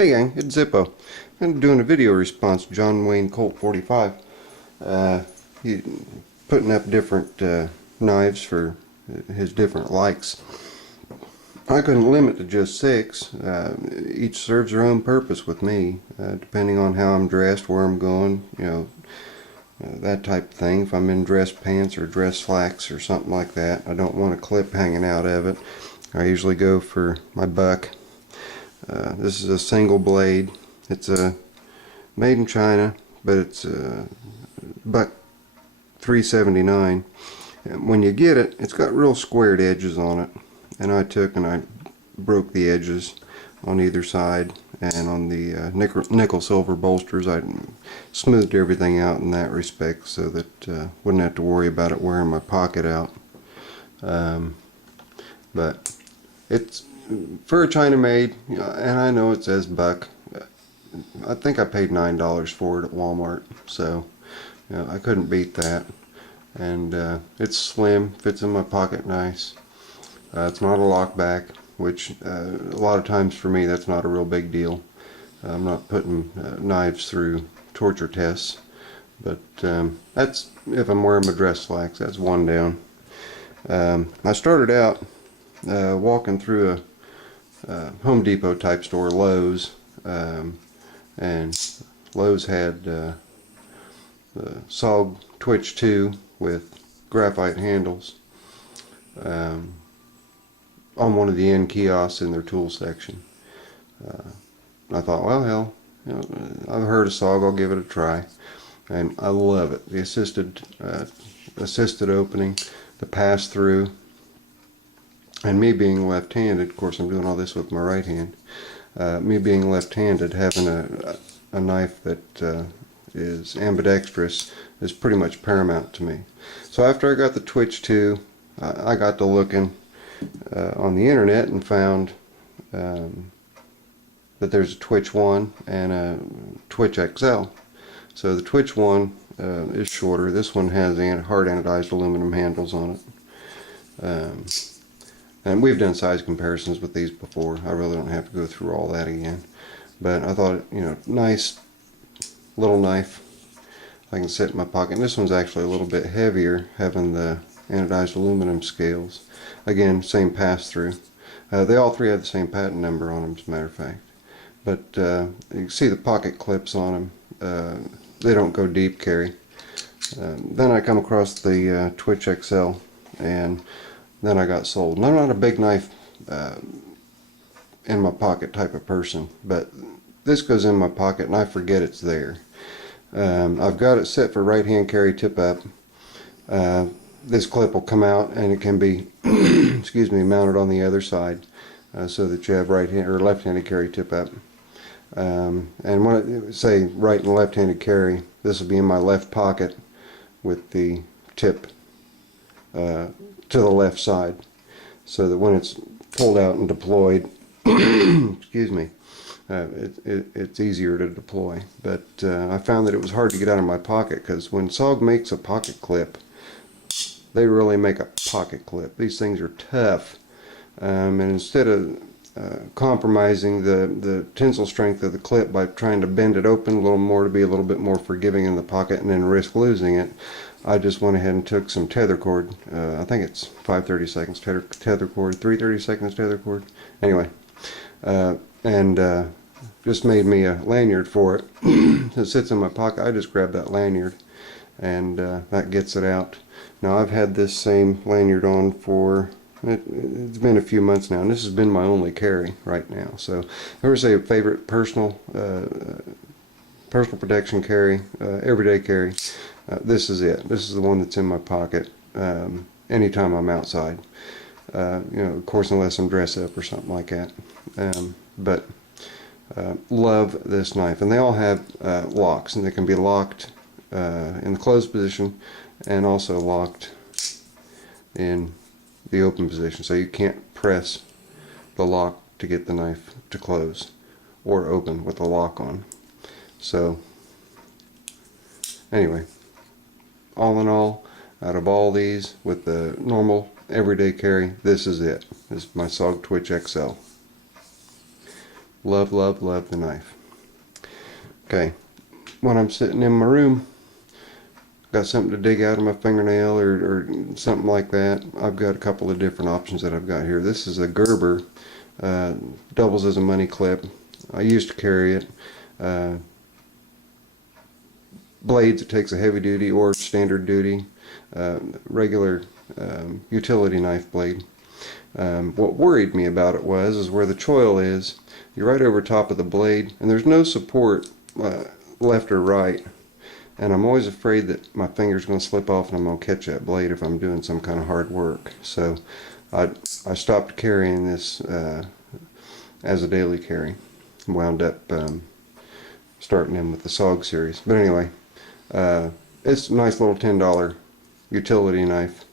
Hey gang, it's Zippo. I'm doing a video response to John Wayne Colt 45. He putting up different knives for his different likes. I couldn't limit to just 6. Each serves their own purpose with me, depending on how I'm dressed, where I'm going, that type of thing. If I'm in dress pants or dress slacks or something like that, I don't want a clip hanging out of it. I usually go for my buck. This is a single blade. It's made in China, but it's buck 379. And when you get it, it's got real squared edges on it, and I took and I broke the edges on either side, and on the nickel silver bolsters I smoothed everything out in that respect so that wouldn't have to worry about it wearing my pocket out. But it's for a China made, and I know it says buck. I think I paid $9 for it at Walmart, so I couldn't beat that. And it's slim, fits in my pocket nice. It's not a lockback, which a lot of times for me that's not a real big deal. I'm not putting knives through torture tests, but that's if I'm wearing my dress slacks. That's one down. I started out walking through a Home Depot type store, Lowe's, and Lowe's had the SOG Twitch 2 with graphite handles on one of the end kiosks in their tool section. I thought, well, hell, I've heard of SOG, I'll give it a try, and I love it. The assisted opening, the pass through, and me being left-handed, of course I'm doing all this with my right hand, me being left-handed, having a knife that is ambidextrous is pretty much paramount to me. So after I got the Twitch 2, I got to looking on the internet and found that there's a Twitch 1 and a Twitch XL. So the Twitch 1 is shorter. This one has hard anodized aluminum handles on it. And we've done size comparisons with these before. I really don't have to go through all that again. But I thought, nice little knife I can sit in my pocket. And this one's actually a little bit heavier, having the anodized aluminum scales. Again, same pass-through. They all three have the same patent number on them, as a matter of fact. But you can see the pocket clips on them. They don't go deep carry. Then I come across the Twitch XL, and then I got sold. And I'm not a big knife in my pocket type of person, but this goes in my pocket and I forget it's there. I've got it set for right hand carry tip up. This clip will come out and it can be excuse me, mounted on the other side so that you have right hand or left handed carry tip up. And when I say right and left handed carry, this will be in my left pocket with the tip to the left side, so that when it's pulled out and deployed, excuse me, it's easier to deploy. But I found that it was hard to get out of my pocket, because when SOG makes a pocket clip, they really make a pocket clip. These things are tough, and instead of compromising the tensile strength of the clip by trying to bend it open a little more to be a little bit more forgiving in the pocket and then risk losing it, I just went ahead and took some tether cord. I think it's 5/32 tether cord, 3/32 tether cord. Anyway, and just made me a lanyard for it. It sits in my pocket. I just grab that lanyard, and that gets it out. Now I've had this same lanyard on for it's been a few months now, and this has been my only carry right now. So I ever say a favorite personal protection carry, everyday carry, this is it. This is the one that's in my pocket anytime I'm outside. Of course, unless I'm dressed up or something like that. But love this knife, and they all have locks, and they can be locked in the closed position and also locked in the open position, so you can't press the lock to get the knife to close or open with the lock on. So anyway, all in all, out of all these, with the normal everyday carry, this is it. This is my SOG Twitch XL. Love, love, love the knife. Okay, when I'm sitting in my room, got something to dig out of my fingernail or something like that, I've got a couple of different options that I've got here. This is a Gerber, doubles as a money clip. I used to carry it. Blades, it takes a heavy duty or standard duty, regular utility knife blade. What worried me about it is where the choil is, you're right over top of the blade, and there's no support left or right. And I'm always afraid that my finger's going to slip off and I'm going to catch that blade if I'm doing some kind of hard work. So I stopped carrying this as a daily carry. Wound up starting in with the SOG series. But anyway, it's a nice little $10 utility knife.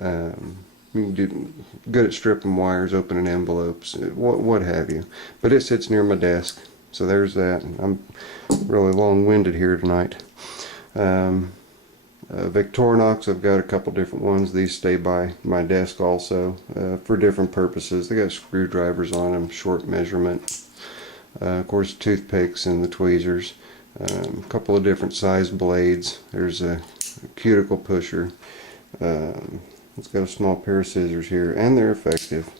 You can do good at stripping wires, opening envelopes, what have you. But it sits near my desk, so there's that. I'm really long-winded here tonight. Victorinox, I've got a couple different ones. These stay by my desk also for different purposes. They got screwdrivers on them, short measurement. Of course, toothpicks and the tweezers. A couple of different size blades. There's a cuticle pusher. It's got a small pair of scissors here, and they're effective.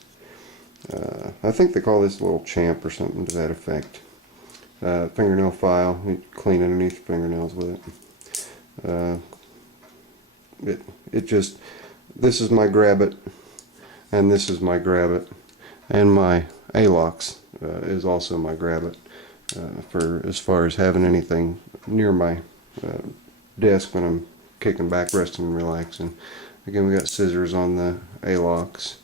I think they call this a little champ or something to that effect. Fingernail file, you clean underneath your fingernails with it. This is my grab it, and this is my grab it, and my A-locks is also my grab it, for as far as having anything near my desk when I'm kicking back, resting, and relaxing. Again, we got scissors on the A-locks,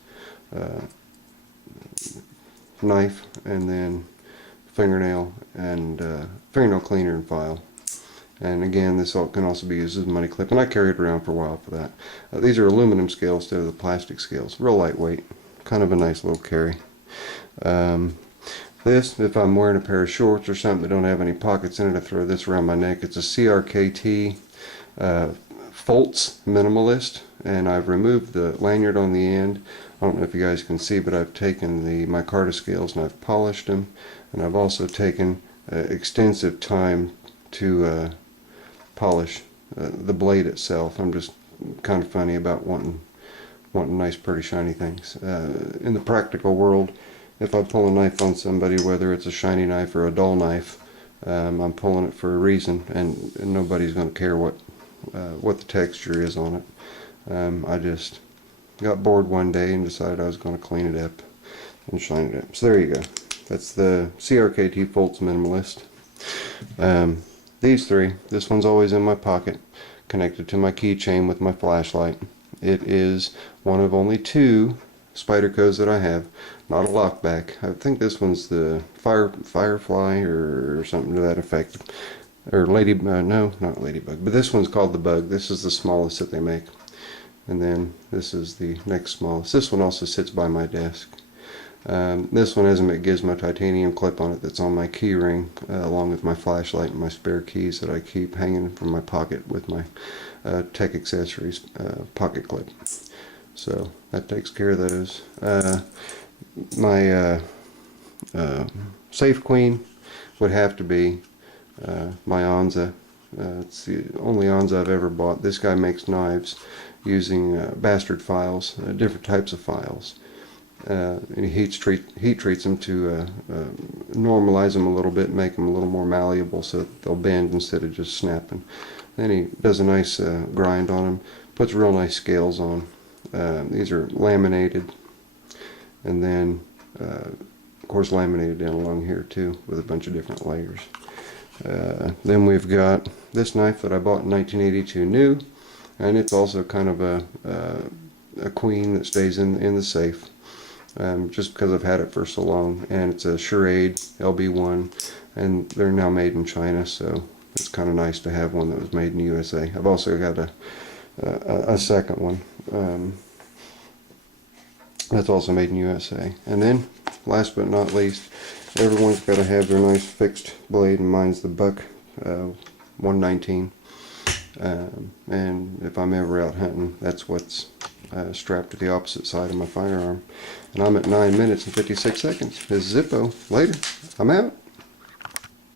knife, and then fingernail and fingernail cleaner and file. And again, this can also be used as a money clip, and I carried it around for a while for that. These are aluminum scales instead of the plastic scales. Real lightweight, kind of a nice little carry. This, if I'm wearing a pair of shorts or something that don't have any pockets in it, I throw this around my neck. It's a CRKT Foltz Minimalist, and I've removed the lanyard on the end. I don't know if you guys can see, but I've taken the micarta scales and I've polished them, and I've also taken extensive time to polish the blade itself. I'm just kind of funny about wanting nice, pretty, shiny things. In the practical world, if I pull a knife on somebody, whether it's a shiny knife or a dull knife, I'm pulling it for a reason, and nobody's going to care what the texture is on it. I just got bored one day and decided I was going to clean it up and shine it up. So there you go. That's the CRKT Foltz Minimalist. These three, this one's always in my pocket, connected to my keychain with my flashlight. It is one of only two Spydercos that I have, not a lockback. I think this one's the Firefly or something to that effect. Or no, not Ladybug, but this one's called the Bug. This is the smallest that they make. And then this is the next smallest. This one also sits by my desk. This one has a Gizmo titanium clip on it that's on my key ring, along with my flashlight and my spare keys that I keep hanging from my pocket with my Tech Accessories pocket clip. So that takes care of those. My Safe Queen would have to be my Onza. It's the only Onza I've ever bought. This guy makes knives using bastard files, different types of files. And he heat treats them to normalize them a little bit, make them a little more malleable so that they'll bend instead of just snapping. Then he does a nice grind on them, puts real nice scales on. These are laminated, and then of course laminated down along here too with a bunch of different layers. Then we've got this knife that I bought in 1982 new, and it's also kind of a queen that stays in the safe. Just because I've had it for so long, and it's a Schrade LB1, and they're now made in China, so it's kind of nice to have one that was made in the USA. I've also got a second one that's also made in USA. And then, last but not least, everyone's got to have their nice fixed blade, and mine's the Buck 119. And if I'm ever out hunting, that's what's strapped to the opposite side of my firearm. And I'm at 9 minutes and 56 seconds. This is Zippo. Later. I'm out.